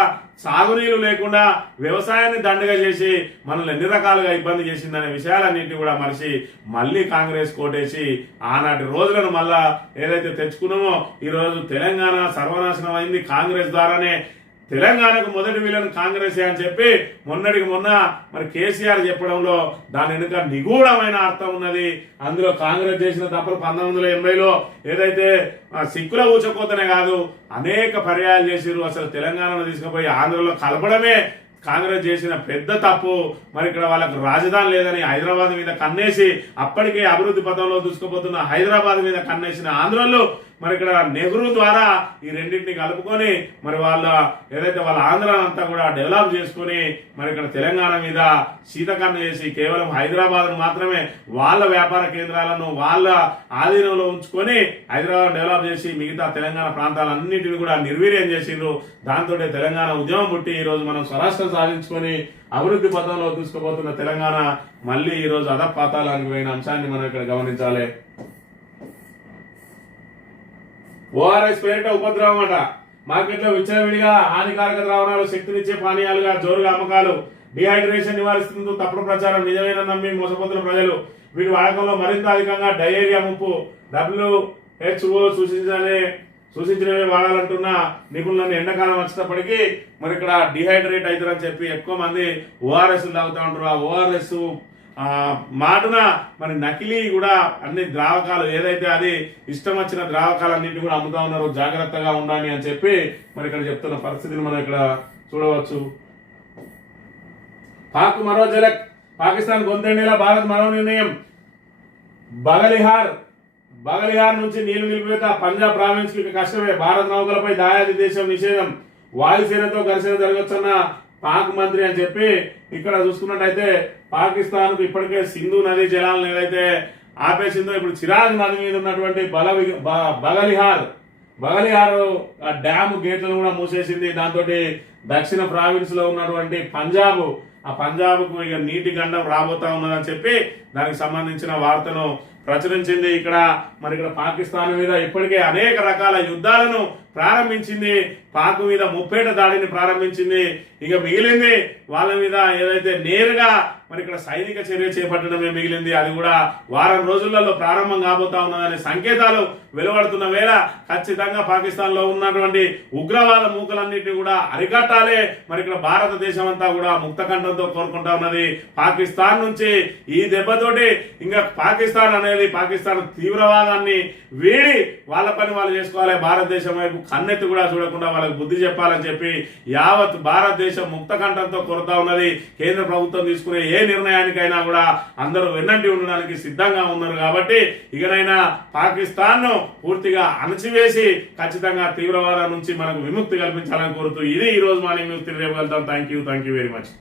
సాగునీళ్లు లేకుండా వ్యవసాయాన్ని దండగా చేసి మనల్ని ఎన్ని రకాలుగా ఇబ్బంది చేసిందనే విషయాలన్నింటినీ కూడా మనిషి మళ్ళీ కాంగ్రెస్ కోటేసి ఆనాటి రోజులను మళ్ళా ఏదైతే తెచ్చుకున్నామో ఈ రోజు తెలంగాణ సర్వనాశనం అయింది కాంగ్రెస్ ద్వారానే. తెలంగాణకు మొదటి విలన్ కాంగ్రెస్ అని చెప్పి మొన్నటికి మొన్న మరి కేసీఆర్ చెప్పడంలో దాని వెనుక నిగూఢమైన అర్థం ఉన్నది. అందులో కాంగ్రెస్ చేసిన తప్పులు 1980లో ఏదైతే సిక్కుల ఊచకోతనే కాదు అనేక పర్యాయాలు చేసిరు. అసలు తెలంగాణను తీసుకుపోయి ఆంధ్రలో కలపడమే కాంగ్రెస్ చేసిన పెద్ద తప్పు. మరి ఇక్కడ వాళ్ళకు రాజధాని లేదని హైదరాబాద్ మీద కన్నేసి అప్పటికే అభివృద్ధి పథంలో దూసుకుపోతున్న హైదరాబాద్ మీద కన్నేసిన ఆంధ్రలో మరి ఇక్కడ నెహ్రూ ద్వారా ఈ రెండింటిని కలుపుకొని మరి వాళ్ళ ఏదైతే వాళ్ళ ఆంధ్రానంతా కూడా డెవలప్ చేసుకుని మరి ఇక్కడ తెలంగాణ మీద శీతకరణ చేసి కేవలం హైదరాబాద్ మాత్రమే వాళ్ళ వ్యాపార కేంద్రాలను వాళ్ళ ఆధీనంలో ఉంచుకొని హైదరాబాద్ డెవలప్ చేసి మిగతా తెలంగాణ ప్రాంతాలన్నింటినీ కూడా నిర్వీర్యం చేసిండ్రు. దాంతో తెలంగాణ ఉద్యమం పుట్టి ఈ రోజు మనం స్వరాష్ట్రం సాధించుకొని అభివృద్ధి పథంలో దూసుకుపోతున్న తెలంగాణ మళ్ళీ ఈ రోజు అధపాతాళానికి పోయిన అంశాన్ని మనం ఇక్కడ గమనించాలి. ఓఆర్ఎస్ పేరిట ఉపద్రవం అట. మార్కెట్లో విచ్చలవిడిగా హానికారక ద్రావణాలు, శక్తినిచ్చే పానీయాలుగా జోరుగా అమ్మకాలు, డిహైడ్రేషన్ నివారిస్తుంటూ తప్పుడు ప్రచారం, నిజమైన నమ్మి మోసపోతున్న ప్రజలు. వీటి వాడకంలో మరింత అధికంగా డయేరియా ముప్పు. WHO సూచించని సూచించినవే వాడాలంటున్న నిపుణులను ఎండాకాలం వచ్చేటప్పటికి మరి ఇక్కడ డిహైడ్రేట్ అవుతారని చెప్పి ఎక్కువ మంది ఓఆర్ఎస్ తాగుతూ ఉంటారు. ఆ ఓఆర్ఎస్ మాటున మరి నకిలీ కూడా అన్ని ద్రావకాలు ఏదైతే అది ఇష్టం వచ్చిన ద్రావకాలన్నింటినీ కూడా అమ్ముతా ఉన్నారు. జాగ్రత్తగా ఉండాలి అని చెప్పి మరి ఇక్కడ చెప్తున్న పరిస్థితిని మనం ఇక్కడ చూడవచ్చు. పాక్ మరో జలక్, పాకిస్తాన్ గొంతెండేలా భారత్ మరో నిర్ణయం. బగలిహార్ నుంచి నీళ్లు నిలిపివేత, పంజాబ్ ప్రావిన్స్ కి కష్టమే. భారత్ నౌకలపై దాయాది దేశం నిషేధం, వాయుసేనతో ఘర్షణ జరగవచ్చన్న పాక్ మంత్రి అని చెప్పి ఇక్కడ చూసుకున్నట్టయితే పాకిస్తాన్ కు ఇప్పటికే సింధు నదీ జలాలను ఏదైతే ఆపేసిందో ఇప్పుడు చిరాగ్ నది మీద ఉన్నటువంటి బగలిహార్ డ్యామ్ గేట్లను కూడా మూసేసింది. దాంతో దక్షిణ ప్రావిన్స్ లో ఉన్నటువంటి పంజాబ్ కు ఇక నీటి గండం రాబోతా ఉన్నదని చెప్పి దానికి సంబంధించిన వార్తను ప్రచురించింది. ఇక్కడ పాకిస్తాన్ మీద ఇప్పటికే అనేక రకాల యుద్ధాలను ప్రారంభించింది. పాక్ మీద ముప్పేట దాడిని ప్రారంభించింది. ఇక మిగిలింది వాళ్ళ మీద ఏదైతే నేరుగా మరి ఇక్కడ సైనిక చర్య చేపట్టడమే మిగిలింది. అది కూడా వారం రోజులలో ప్రారంభం కాబోతా ఉన్నదనే సంకేతాలు వెలువడుతున్న వేళ ఖచ్చితంగా పాకిస్తాన్ లో ఉన్నటువంటి ఉగ్రవాద మూకలన్నింటినీ కూడా అరికట్టాలి. మరి ఇక్కడ భారతదేశం అంతా కూడా ముక్తకంఠంతో కోరుకుంటా ఉన్నది. పాకిస్తాన్ నుంచి ఈ దెబ్బతోటి ఇంకా పాకిస్తాన్ తీవ్రవాదాన్ని వీడి వాళ్ళ పని వాళ్ళు చేసుకోవాలి. భారతదేశం వైపు కన్నెత్తి కూడా చూడకుండా వాళ్ళకి బుద్ధి చెప్పాలని చెప్పి యావత్ భారతదేశం ముక్తకంఠంతో కోరుతా ఉన్నది. కేంద్ర ప్రభుత్వం తీసుకునే ఏ నిర్ణయానికైనా కూడా అందరూ వెన్నంటి ఉండడానికి సిద్ధంగా ఉన్నారు. కాబట్టి ఇకనైనా పాకిస్తాన్ ను పూర్తిగా అణచివేసి ఖచ్చితంగా తీవ్రవాదం నుంచి మనకు విముక్తి కల్పించాలని కోరుతూ ఇది ఈ రోజు మార్నింగ్ న్యూస్. తిరిగి వెళ్తాం. Thank you very much.